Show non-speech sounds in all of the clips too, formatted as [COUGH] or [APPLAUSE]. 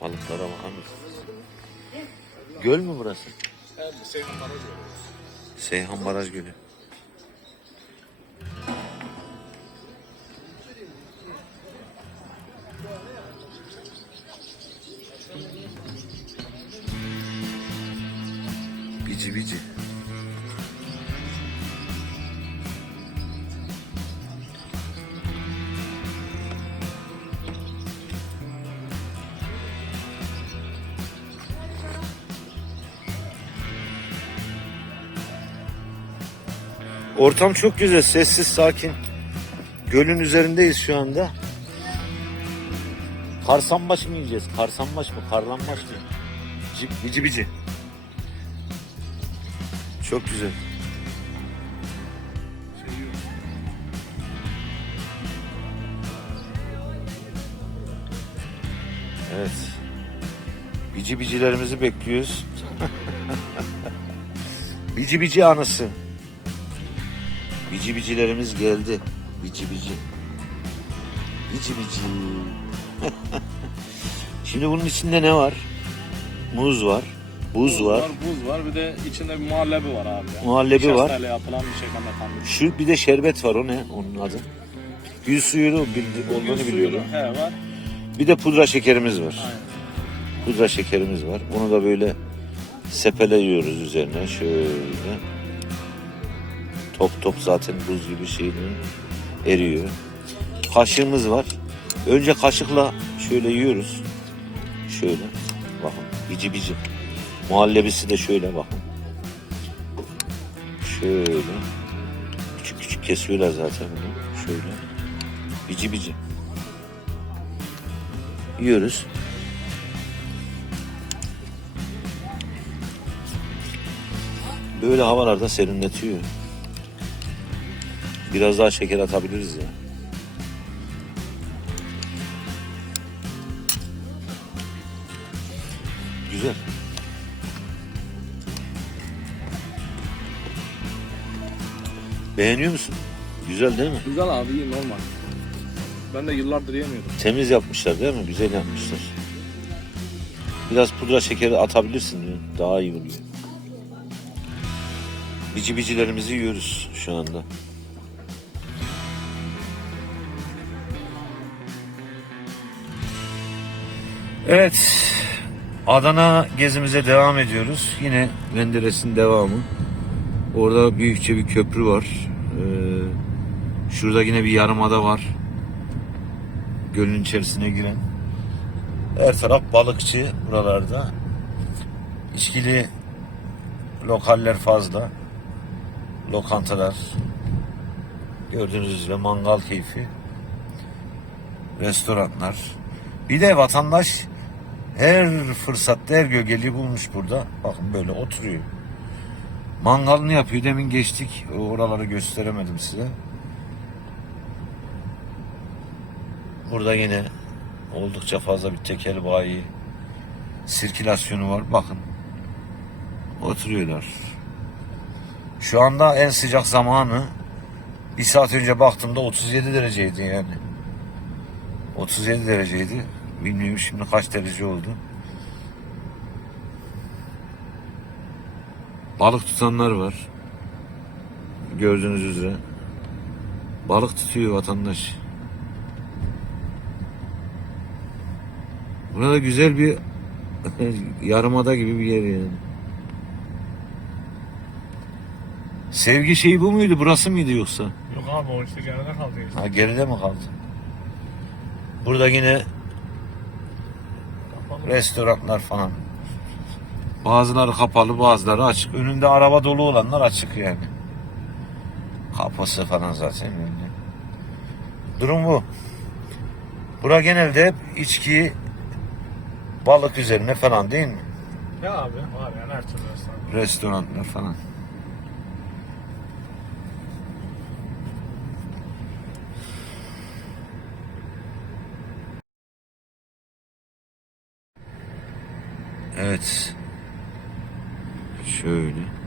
Balıklara bakar mısınız? Göl mü burası? Seyhan Baraj yolu. Seyhan Baraj Gölü. Ortam çok güzel, sessiz, sakin. Gölün üzerindeyiz şu anda. Karsambaş mı yiyeceğiz? Karsambaş mı? Karlanbaş mı? Bici bici. bici. Çok güzel. Evet. Bici bicilerimizi bekliyoruz. [LAUGHS] bici bici anısı. Bici bicilerimiz geldi. Bici bici. Bici bici. [LAUGHS] Şimdi bunun içinde ne var? Muz var. Buz var. Buz var. Bir de içinde bir muhallebi var abi. ya. Muhallebi var. Nişastayla yapılan bir şey kanka Şu bir de şerbet var o ne onun adı? Gül suyu bildi, olduğunu biliyorum. He var. Bir de pudra şekerimiz var. Aynen. Pudra şekerimiz var. Onu da böyle sepeleyiyoruz üzerine şöyle. Top top zaten buz gibi şeylerin eriyor. Kaşığımız var. Önce kaşıkla şöyle yiyoruz. Şöyle. Bakın bici bici. Muhallebisi de şöyle bakın. Şöyle. Küçük küçük kesiyorlar zaten bunu. Şöyle. Bici bici. Yiyoruz. Böyle havalarda serinletiyor. Biraz daha şeker atabiliriz ya. Güzel. Beğeniyor musun? Güzel değil mi? Güzel abi iyi normal. Ben de yıllardır yemiyordum. Temiz yapmışlar değil mi? Güzel yapmışlar. Biraz pudra şekeri atabilirsin diyor. Daha iyi oluyor. Bici bicilerimizi yiyoruz şu anda. Evet. Adana gezimize devam ediyoruz. Yine Menderes'in devamı. Orada büyükçe bir köprü var. Ee, şurada yine bir yarımada var. Gölün içerisine giren. Her taraf balıkçı buralarda. İçkili lokaller fazla. Lokantalar. Gördüğünüz üzere mangal keyfi. Restoranlar. Bir de vatandaş her fırsatta her gölgeliği bulmuş burada. Bakın böyle oturuyor. Mangalını yapıyor. Demin geçtik. Oraları gösteremedim size. Burada yine oldukça fazla bir tekel bayi sirkülasyonu var. Bakın. Oturuyorlar. Şu anda en sıcak zamanı bir saat önce baktığımda 37 dereceydi yani. 37 dereceydi. Bilmiyorum şimdi kaç derece oldu. Balık tutanlar var. Gördüğünüz üzere. Balık tutuyor vatandaş. Burada güzel bir [LAUGHS] yarımada gibi bir yer yani. Sevgi şeyi bu muydu? Burası mıydı yoksa? Yok abi o işte geride kaldı işte. Ha geride mi kaldı? Burada yine restoranlar falan. Bazıları kapalı, bazıları açık. Önünde araba dolu olanlar açık yani. Kapısı falan zaten öyle. Durum bu. Bura genelde hep içki, balık üzerine falan değil mi? Ya abi var yani her türlü restoran. Restoranlar falan. Evet. Şöyle.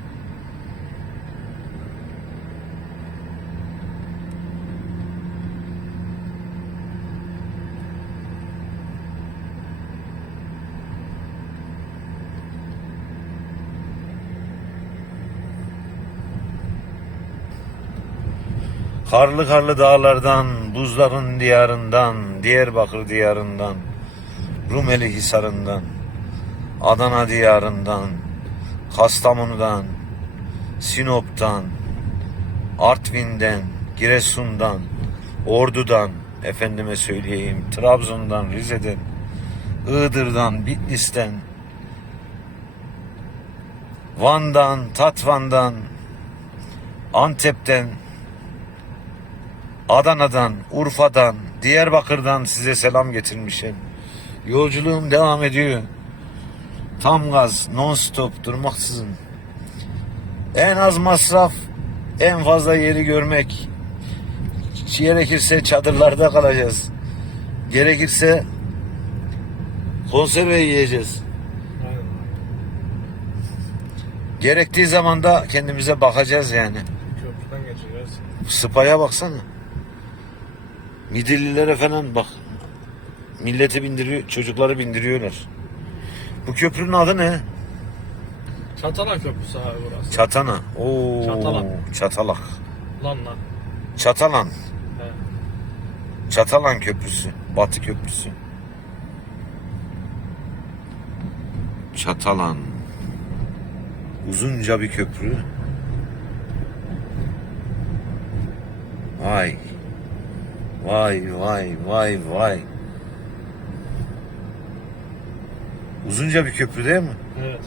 Karlı karlı dağlardan, buzların diyarından, Diyarbakır diyarından, Rumeli Hisarı'ndan, Adana diyarından, Kastamonu'dan, Sinop'tan, Artvin'den, Giresun'dan, Ordu'dan, efendime söyleyeyim, Trabzon'dan, Rize'den, Iğdır'dan, Bitlis'ten, Van'dan, Tatvan'dan, Antep'ten, Adana'dan, Urfa'dan, Diyarbakır'dan size selam getirmişim. Yolculuğum devam ediyor. Tam gaz, non stop, durmaksızın. En az masraf, en fazla yeri görmek. Gerekirse çadırlarda kalacağız. Gerekirse konserve yiyeceğiz. Gerektiği zaman da kendimize bakacağız yani. Köprüden geçeceğiz. Spaya baksana. Midillilere falan bak. Milleti bindiriyor, çocukları bindiriyorlar. Bu köprünün adı ne? Çatalan Köprüsü abi burası. Çatana. Oo. Çatalak. Çatalak. Lan lan. Çatalan. He. Çatalan Köprüsü. Batı Köprüsü. Çatalan. Uzunca bir köprü. Vay. Vay vay vay vay. Uzunca bir köprü değil mi? Evet.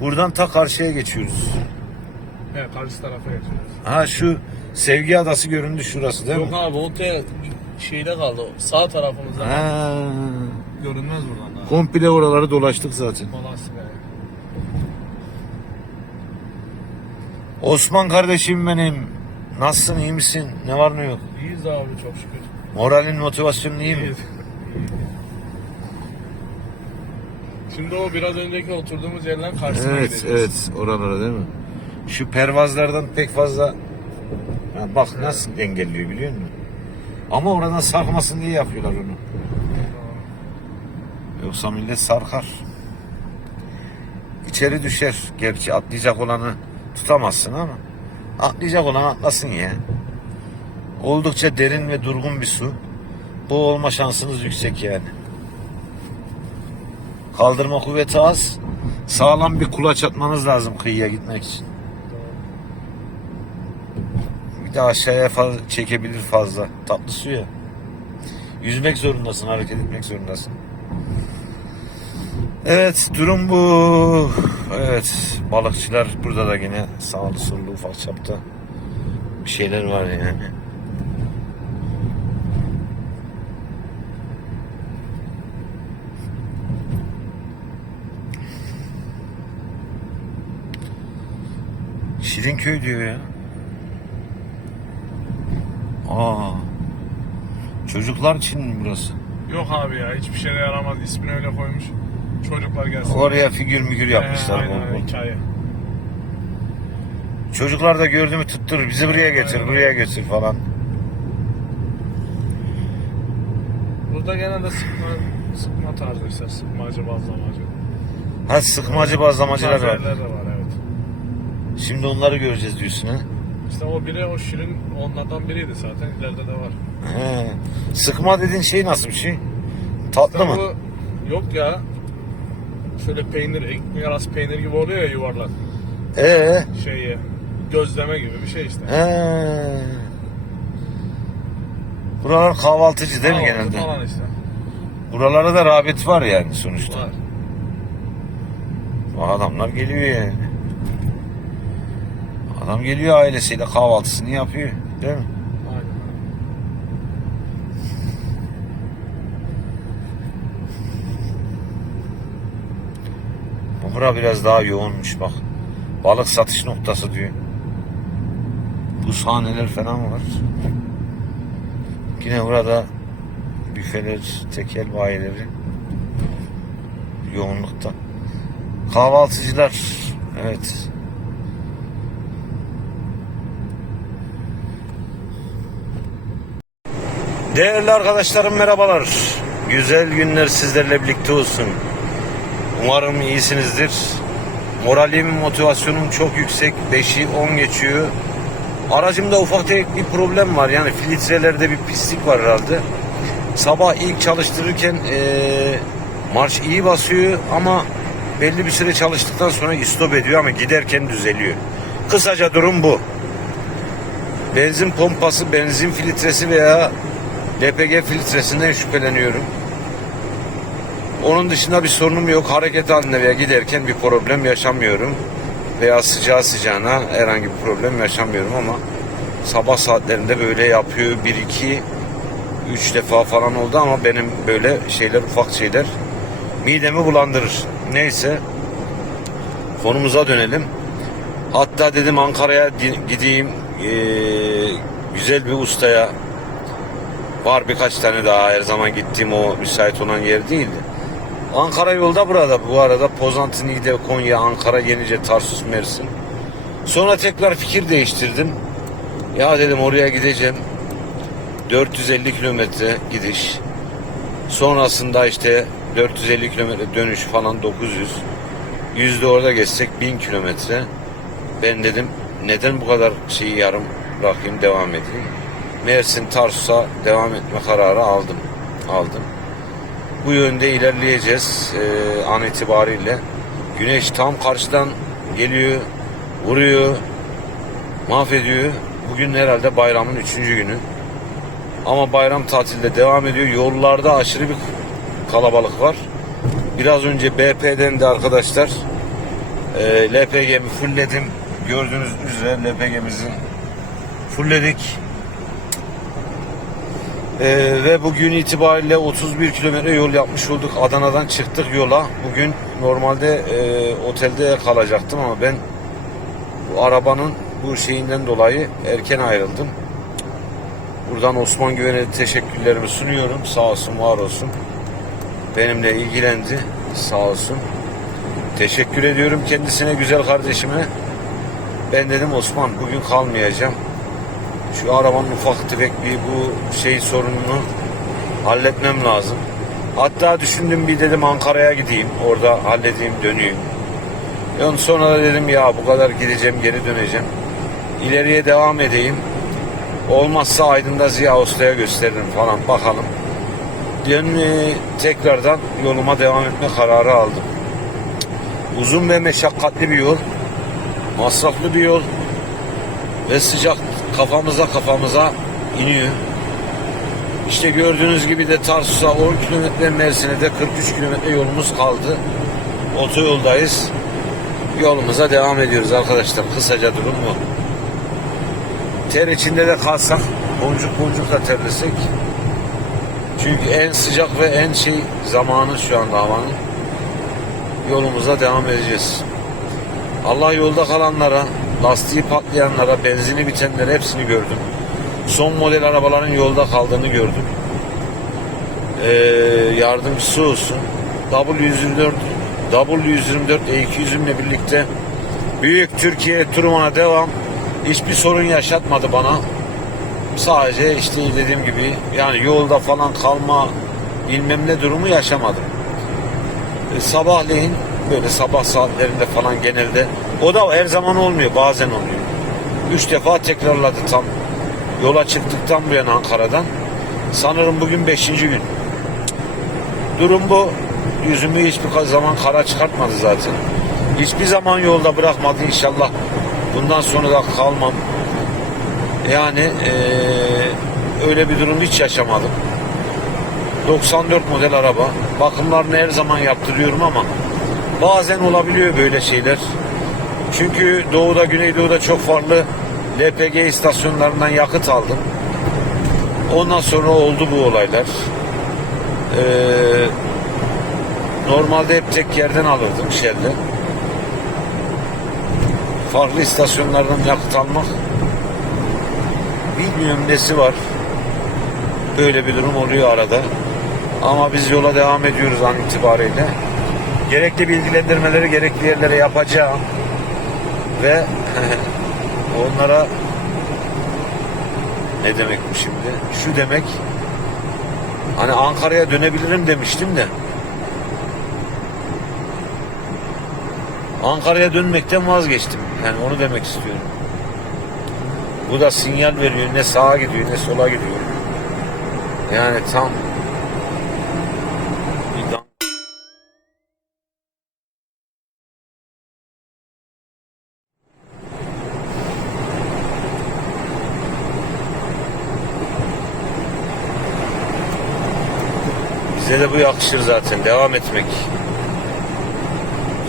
Buradan ta karşıya geçiyoruz. Evet karşı tarafa geçiyoruz. Ha şu Sevgi Adası göründü şurası değil Yok mi? abi o te şeyde kaldı. Sağ tarafımızda. Ha. Görünmez buradan daha. Komple oraları dolaştık zaten. Malasya. Osman kardeşim benim. Nasılsın iyi misin? Ne var ne yok? İyiyiz abi çok şükür. Moralin motivasyonun iyi mi? İyiyiz. Şimdi o biraz önceki oturduğumuz yerden karşısına Evet gideceğiz. evet oralara değil mi? Şu pervazlardan pek fazla Ha, bak nasıl engelliyor biliyor musun? Ama oradan sarkmasın diye yapıyorlar onu. Yoksa millet sarkar. İçeri düşer. Gerçi atlayacak olanı tutamazsın ama atlayacak olan atlasın ya. Oldukça derin ve durgun bir su. Bu olma şansınız yüksek yani. Kaldırma kuvveti az. Sağlam bir kulaç atmanız lazım kıyıya gitmek için. Bir de aşağıya fazla, çekebilir fazla. Tatlı su ya. Yüzmek zorundasın, hareket etmek zorundasın. Evet, durum bu. Evet, balıkçılar burada da yine sağlı sollu ufak çapta bir şeyler var yani. Şirinköy diyor ya. Aa. Çocuklar için mi burası? Yok abi ya hiçbir şeye yaramaz. İsmini öyle koymuş. Çocuklar gelsin. Oraya figür mügür yapmışlar. Ee, aynen, bol bol. hikaye. Çocuklar da gördü mü tuttur bizi buraya götür Aynen. buraya götür falan. Burada genelde sıkma, sıkma tarzı işte. Sıkmacı, bazlamacı. Ha sıkmacı bazlamacılar var. var. Şimdi onları göreceğiz diyorsun ha. İşte o biri o şirin onlardan biriydi zaten. İleride de var. He. Sıkma dediğin şey nasıl bir şey? Tatlı mı? Bu yok ya. Şöyle peynir, ekmek arası peynir gibi oluyor ya yuvarlak. Ee, Şeyi, gözleme gibi bir şey işte. he. Buralar kahvaltıcı değil mi Kahvaltı genelde? Falan işte. Buralara da rağbet var yani sonuçta. Var. Adamlar geliyor yani. Adam geliyor ailesiyle kahvaltısını yapıyor. Değil mi? Aynen. Bu bura biraz daha yoğunmuş bak. Balık satış noktası diyor. Bu sahneler falan var. Yine burada büfeler, tekel bayileri yoğunlukta. Kahvaltıcılar evet. Değerli arkadaşlarım merhabalar. Güzel günler sizlerle birlikte olsun. Umarım iyisinizdir. Moralim, motivasyonum çok yüksek. 5'i 10 geçiyor. Aracımda ufak tefek bir problem var. Yani filtrelerde bir pislik var herhalde. Sabah ilk çalıştırırken eee, marş iyi basıyor ama belli bir süre çalıştıktan sonra istop ediyor ama giderken düzeliyor. Kısaca durum bu. Benzin pompası, benzin filtresi veya LPG filtresinden şüpheleniyorum. Onun dışında bir sorunum yok. Hareket halinde veya giderken bir problem yaşamıyorum. Veya sıcağı sıcağına herhangi bir problem yaşamıyorum ama sabah saatlerinde böyle yapıyor. 1 2 3 defa falan oldu ama benim böyle şeyler ufak şeyler midemi bulandırır. Neyse konumuza dönelim. Hatta dedim Ankara'ya gideyim eee, güzel bir ustaya var birkaç tane daha her zaman gittiğim o müsait olan yer değildi. Ankara yolda burada bu arada Pozantı, Niğde, Konya, Ankara, Yenice, Tarsus, Mersin. Sonra tekrar fikir değiştirdim. Ya dedim oraya gideceğim. 450 kilometre gidiş. Sonrasında işte 450 kilometre dönüş falan 900. Yüzde orada geçsek 1000 kilometre. Ben dedim neden bu kadar şeyi yarım bırakayım devam edeyim. Mersin Tarsus'a devam etme kararı aldım. Aldım. Bu yönde ilerleyeceğiz ee, an itibariyle. Güneş tam karşıdan geliyor, vuruyor, mahvediyor. Bugün herhalde bayramın üçüncü günü. Ama bayram tatilde devam ediyor. Yollarda aşırı bir kalabalık var. Biraz önce BP'den de arkadaşlar e, LPG'mi fullledim. Gördüğünüz üzere LPG'mizin fullledik. E, ve bugün itibariyle 31 kilometre yol yapmış olduk. Adana'dan çıktık yola. Bugün normalde e, otelde kalacaktım ama ben bu arabanın bu şeyinden dolayı erken ayrıldım. Buradan Osman Güven'e teşekkürlerimi sunuyorum. Sağ olsun, var olsun. Benimle ilgilendi. Sağ olsun. Teşekkür ediyorum kendisine, güzel kardeşime. Ben dedim Osman bugün kalmayacağım. Şu arabanın ufak tefek bir bu şey sorununu halletmem lazım. Hatta düşündüm bir dedim Ankara'ya gideyim. Orada halledeyim, döneyim. Ondan sonra da dedim ya bu kadar gideceğim, geri döneceğim. İleriye devam edeyim. Olmazsa Aydın'da Ziya Usta'ya gösteririm falan bakalım. Dün tekrardan yoluma devam etme kararı aldım. Uzun ve meşakkatli bir yol. Masraflı bir yol. Ve sıcak kafamıza kafamıza iniyor. İşte gördüğünüz gibi de Tarsus'a 10 kilometre Mersin'e de 43 kilometre yolumuz kaldı. Otoyoldayız. Yolumuza devam ediyoruz arkadaşlar. Kısaca durum bu. Ter içinde de kalsak, boncuk boncuk da terlesek. Çünkü en sıcak ve en şey zamanı şu anda havanın. Yolumuza devam edeceğiz. Allah yolda kalanlara, lastiği patlayanlara, benzini bitenlere hepsini gördüm. Son model arabaların yolda kaldığını gördüm. Ee, yardımcısı olsun. W124 W124 E200'ümle birlikte Büyük Türkiye turumuna devam. Hiçbir sorun yaşatmadı bana. Sadece işte dediğim gibi yani yolda falan kalma bilmem ne durumu yaşamadım. E, sabahleyin böyle sabah saatlerinde falan genelde o da her zaman olmuyor bazen oluyor. Üç defa tekrarladı tam yola çıktıktan bu yana Ankara'dan. Sanırım bugün beşinci gün. Durum bu. Yüzümü hiçbir zaman kara çıkartmadı zaten. Hiçbir zaman yolda bırakmadı inşallah. Bundan sonra da kalmam. Yani eee, öyle bir durum hiç yaşamadım. 94 model araba. Bakımlarını her zaman yaptırıyorum ama bazen olabiliyor böyle şeyler. Çünkü doğuda, güneydoğuda çok farklı LPG istasyonlarından yakıt aldım. Ondan sonra oldu bu olaylar. Ee, normalde hep tek yerden alırdım Shell'de. Farklı istasyonlardan yakıt almak bilmiyorum nesi var. Böyle bir durum oluyor arada. Ama biz yola devam ediyoruz an itibariyle. Gerekli bilgilendirmeleri gerekli yerlere yapacağım. Ve [LAUGHS] onlara ne demek bu şimdi? Şu demek hani Ankara'ya dönebilirim demiştim de Ankara'ya dönmekten vazgeçtim. Yani onu demek istiyorum. Bu da sinyal veriyor. Ne sağa gidiyor ne sola gidiyor. Yani tam bir dan- Bize de bu yakışır zaten. Devam etmek.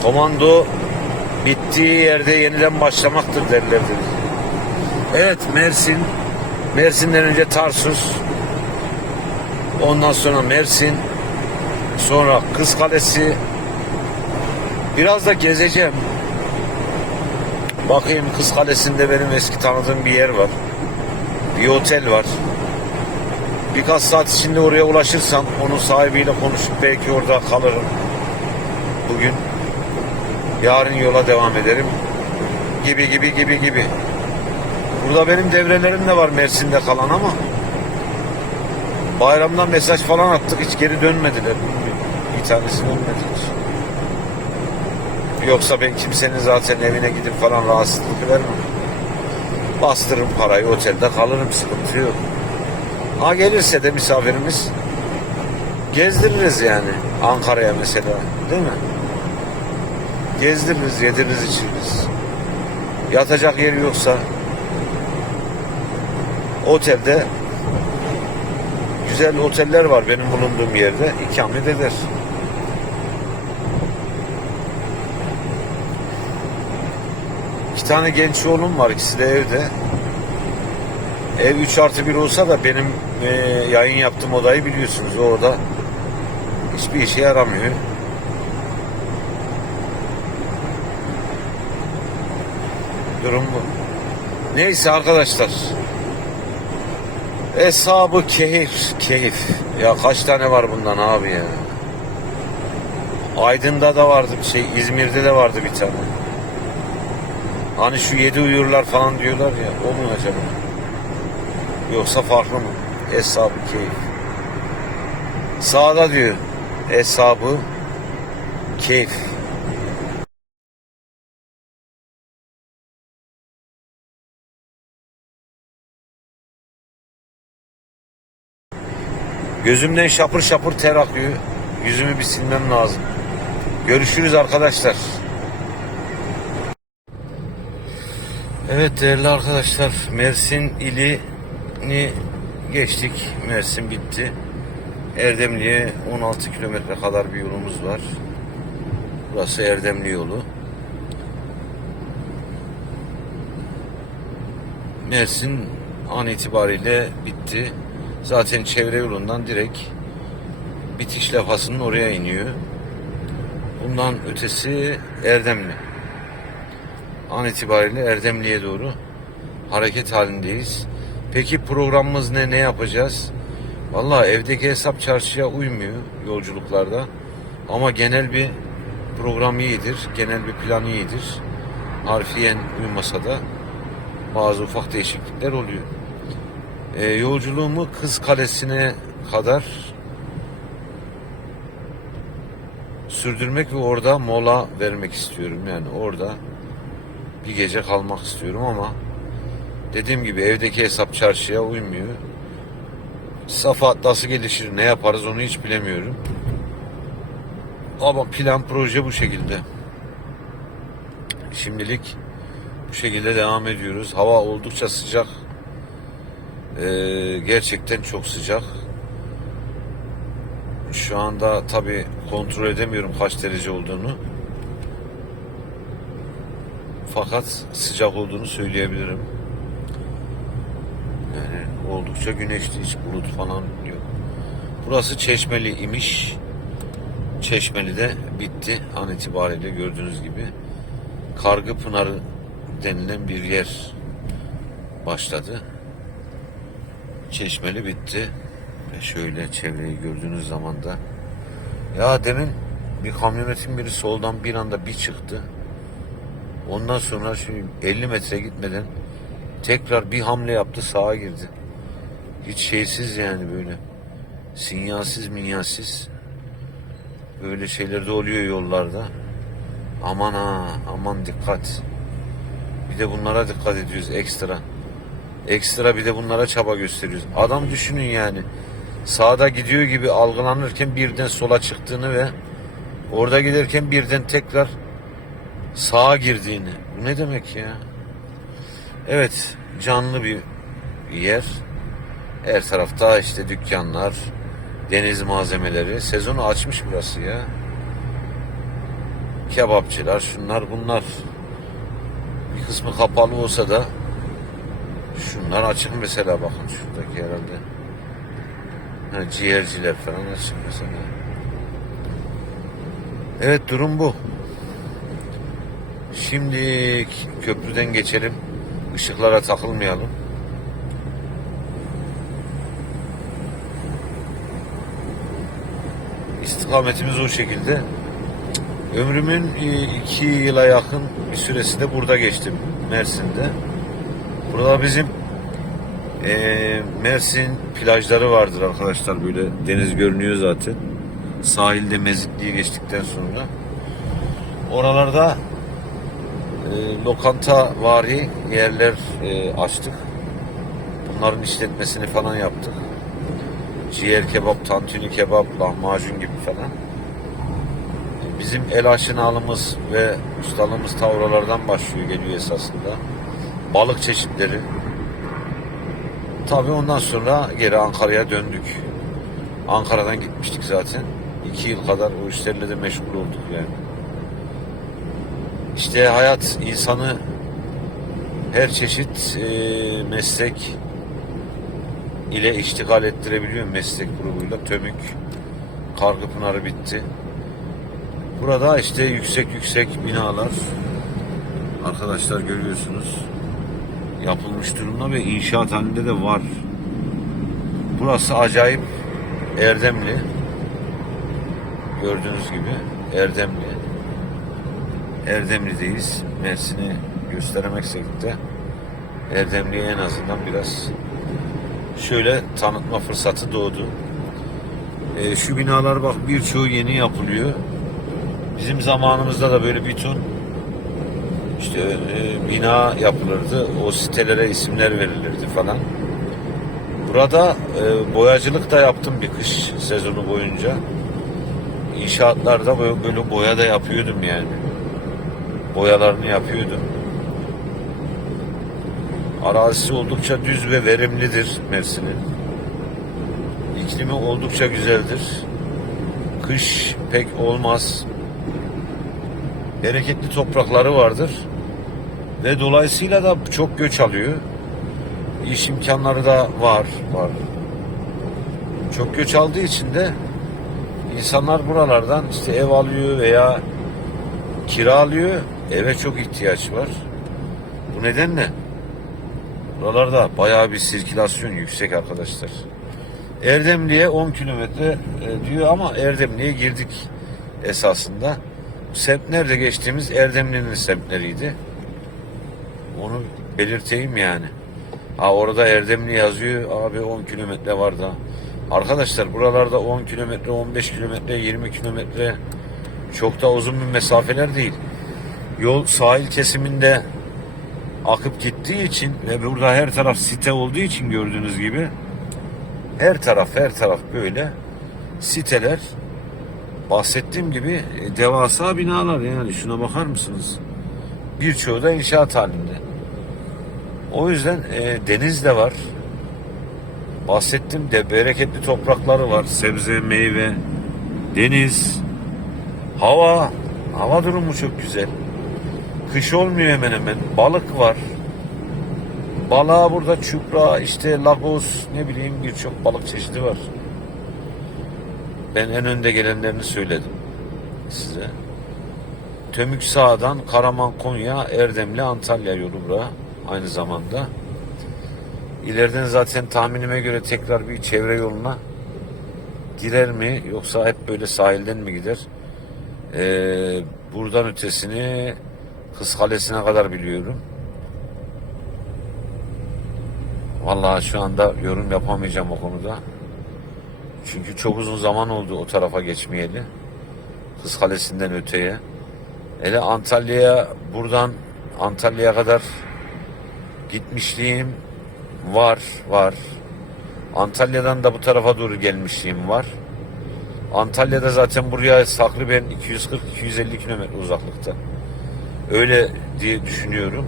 Komando bittiği yerde yeniden başlamaktır derlerdi. Evet Mersin. Mersin'den önce Tarsus. Ondan sonra Mersin. Sonra Kız Kalesi. Biraz da gezeceğim. Bakayım Kız Kalesi'nde benim eski tanıdığım bir yer var. Bir otel var. Birkaç saat içinde oraya ulaşırsam onun sahibiyle konuşup belki orada kalırım. Bugün yarın yola devam ederim. Gibi gibi gibi gibi. Burada benim devrelerim de var Mersin'de kalan ama bayramdan mesaj falan attık hiç geri dönmediler. Bir tanesi dönmedi. Yoksa ben kimsenin zaten evine gidip falan rahatsızlık vermem. Bastırırım parayı otelde kalırım sıkıntı yok. Ha gelirse de misafirimiz gezdiririz yani Ankara'ya mesela değil mi? Gezdiririz, yediririz, içiririz. Yatacak yer yoksa otelde güzel oteller var benim bulunduğum yerde ikamet eder. İki tane genç oğlum var ikisi de evde. Ev 3 artı 1 olsa da benim e, yayın yaptığım odayı biliyorsunuz. O oda hiçbir işe yaramıyor. Durum bu. Neyse arkadaşlar. Hesabı keyif, keyif. Ya kaç tane var bundan abi ya. Aydın'da da vardı bir şey, İzmir'de de vardı bir tane. Hani şu yedi uyurlar falan diyorlar ya, o mu acaba? Yoksa farklı mı? Hesabı keyif. Sağda diyor. Hesabı keyif. Gözümden şapır şapır ter akıyor. Yüzümü bir silmem lazım. Görüşürüz arkadaşlar. Evet değerli arkadaşlar Mersin ilini geçtik. Mersin bitti. Erdemli'ye 16 kilometre kadar bir yolumuz var. Burası Erdemli yolu. Mersin an itibariyle bitti. Zaten çevre yolundan direkt bitiş lafasının oraya iniyor. Bundan ötesi Erdemli. An itibariyle Erdemli'ye doğru hareket halindeyiz. Peki programımız ne? Ne yapacağız? Vallahi evdeki hesap çarşıya uymuyor yolculuklarda. Ama genel bir program iyidir. Genel bir plan iyidir. Harfiyen uymasa da bazı ufak değişiklikler oluyor. Ee, yolculuğumu Kız Kalesi'ne kadar sürdürmek ve orada mola vermek istiyorum. Yani orada bir gece kalmak istiyorum ama dediğim gibi evdeki hesap çarşıya uymuyor. Safat nasıl gelişir, ne yaparız onu hiç bilemiyorum. Ama plan proje bu şekilde. Şimdilik bu şekilde devam ediyoruz. Hava oldukça sıcak. Ee, gerçekten çok sıcak. Şu anda tabi kontrol edemiyorum kaç derece olduğunu. Fakat sıcak olduğunu söyleyebilirim. Oldukça güneşli hiç bulut falan yok. Burası Çeşmeli imiş. Çeşmeli de bitti an itibariyle gördüğünüz gibi. Kargı Pınarı denilen bir yer başladı. Çeşmeli bitti. Ve şöyle çevreyi gördüğünüz zaman da ya demin bir kamyonetin biri soldan bir anda bir çıktı. Ondan sonra şu 50 metre gitmeden tekrar bir hamle yaptı sağa girdi. Hiç şeysiz yani böyle. Sinyalsiz minyalsiz. Böyle şeyler de oluyor yollarda. Aman ha, aman dikkat. Bir de bunlara dikkat ediyoruz ekstra. Ekstra bir de bunlara çaba gösteriyoruz. Adam düşünün yani. Sağda gidiyor gibi algılanırken birden sola çıktığını ve orada giderken birden tekrar sağa girdiğini. Bu ne demek ya? Evet, canlı bir yer. Her tarafta işte dükkanlar, deniz malzemeleri. Sezonu açmış burası ya. Kebapçılar, şunlar bunlar. Bir kısmı kapalı olsa da şunlar açık mesela bakın şuradaki herhalde. Ha, ciğerciler falan açık mesela. Evet durum bu. Şimdi köprüden geçelim. Işıklara takılmayalım. İstikametimiz o şekilde. Ömrümün e, iki yıla yakın bir süresi de burada geçtim. Mersin'de. Burada bizim e, Mersin plajları vardır arkadaşlar. Böyle deniz görünüyor zaten. Sahilde Mezitli'yi geçtikten sonra. Oralarda e, lokanta vari yerler e, açtık. Bunların işletmesini falan yaptık. Ciğer kebap, tantuni kebap, lahmacun gibi falan. Bizim el aşinalığımız ve ustalığımız tavralardan başlıyor geliyor esasında. Balık çeşitleri. Tabii ondan sonra geri Ankara'ya döndük. Ankara'dan gitmiştik zaten. İki yıl kadar o işlerle de meşgul olduk yani. İşte hayat insanı her çeşit e, meslek ile iştigal ettirebiliyor meslek grubuyla. Tömük, Kargıpınarı bitti. Burada işte yüksek yüksek binalar arkadaşlar görüyorsunuz yapılmış durumda ve inşaat halinde de var. Burası acayip Erdemli. Gördüğünüz gibi Erdemli. Erdemli'deyiz. Mersin'i gösteremeksek de Erdemli'ye en azından biraz şöyle tanıtma fırsatı doğdu. E, şu binalar bak birçoğu yeni yapılıyor. Bizim zamanımızda da böyle bir ton işte e, bina yapılırdı. O sitelere isimler verilirdi falan. Burada e, boyacılık da yaptım bir kış sezonu boyunca. İnşaatlarda böyle, böyle boya da yapıyordum yani. Boyalarını yapıyordum. Arazisi oldukça düz ve verimlidir Mersin'in. İklimi oldukça güzeldir. Kış pek olmaz. Bereketli toprakları vardır. Ve dolayısıyla da çok göç alıyor. İş imkanları da var. var. Çok göç aldığı için de insanlar buralardan işte ev alıyor veya kiralıyor. Eve çok ihtiyaç var. Bu nedenle buralarda bayağı bir sirkülasyon yüksek arkadaşlar. Erdemli'ye 10 kilometre e, diyor ama Erdemli'ye girdik esasında. Semt nerede geçtiğimiz Erdemli'nin semtleriydi. Onu belirteyim yani. Ha orada Erdemli yazıyor abi 10 kilometre var da. Arkadaşlar buralarda 10 kilometre, 15 kilometre, 20 kilometre çok da uzun bir mesafeler değil. Yol sahil kesiminde akıp gittiği için ve burada her taraf site olduğu için gördüğünüz gibi her taraf her taraf böyle siteler bahsettiğim gibi e, devasa binalar yani şuna bakar mısınız? Birçoğu da inşaat halinde. O yüzden e, deniz de var. Bahsettim de bereketli toprakları var. Sebze, meyve, deniz, hava. Hava durumu çok güzel. Kış olmuyor hemen hemen. Balık var. Balığa burada çupra, işte lagos, ne bileyim birçok balık çeşidi var. Ben en önde gelenlerini söyledim size. Tömük sağdan Karaman, Konya, Erdemli, Antalya yolu bura aynı zamanda. İleriden zaten tahminime göre tekrar bir çevre yoluna girer mi yoksa hep böyle sahilden mi gider? Ee, buradan ötesini Kız Kalesi'ne kadar biliyorum. Vallahi şu anda yorum yapamayacağım o konuda. Çünkü çok uzun zaman oldu o tarafa geçmeyeli. Kız Kalesi'nden öteye. Hele Antalya'ya buradan Antalya'ya kadar gitmişliğim var var. Antalya'dan da bu tarafa doğru gelmişliğim var. Antalya'da zaten buraya takriben 240-250 kilometre uzaklıkta. Öyle diye düşünüyorum.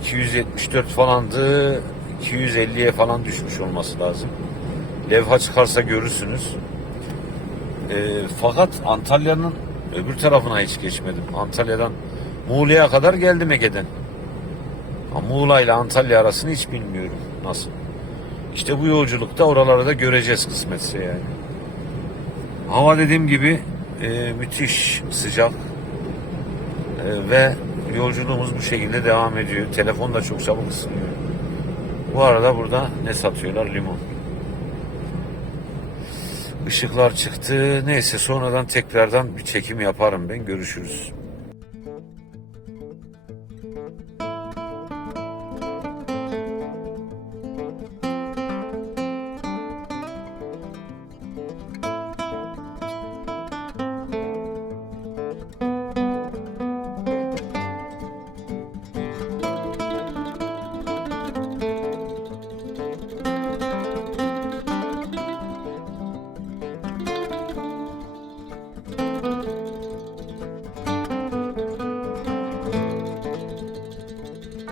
274 falandı. 250'ye falan düşmüş olması lazım. Levha çıkarsa görürsünüz. Ee, fakat Antalya'nın öbür tarafına hiç geçmedim. Antalya'dan Muğla'ya kadar geldim Ege'den. Muğla ile Antalya arasını hiç bilmiyorum. Nasıl? İşte bu yolculukta oraları da göreceğiz kısmetse yani. Hava dediğim gibi e, müthiş sıcak E, ve yolculuğumuz bu şekilde devam ediyor. Telefon da çok çabuk ısınıyor. Bu arada burada ne satıyorlar? Limon. Işıklar çıktı. Neyse sonradan tekrardan bir çekim yaparım ben. Görüşürüz.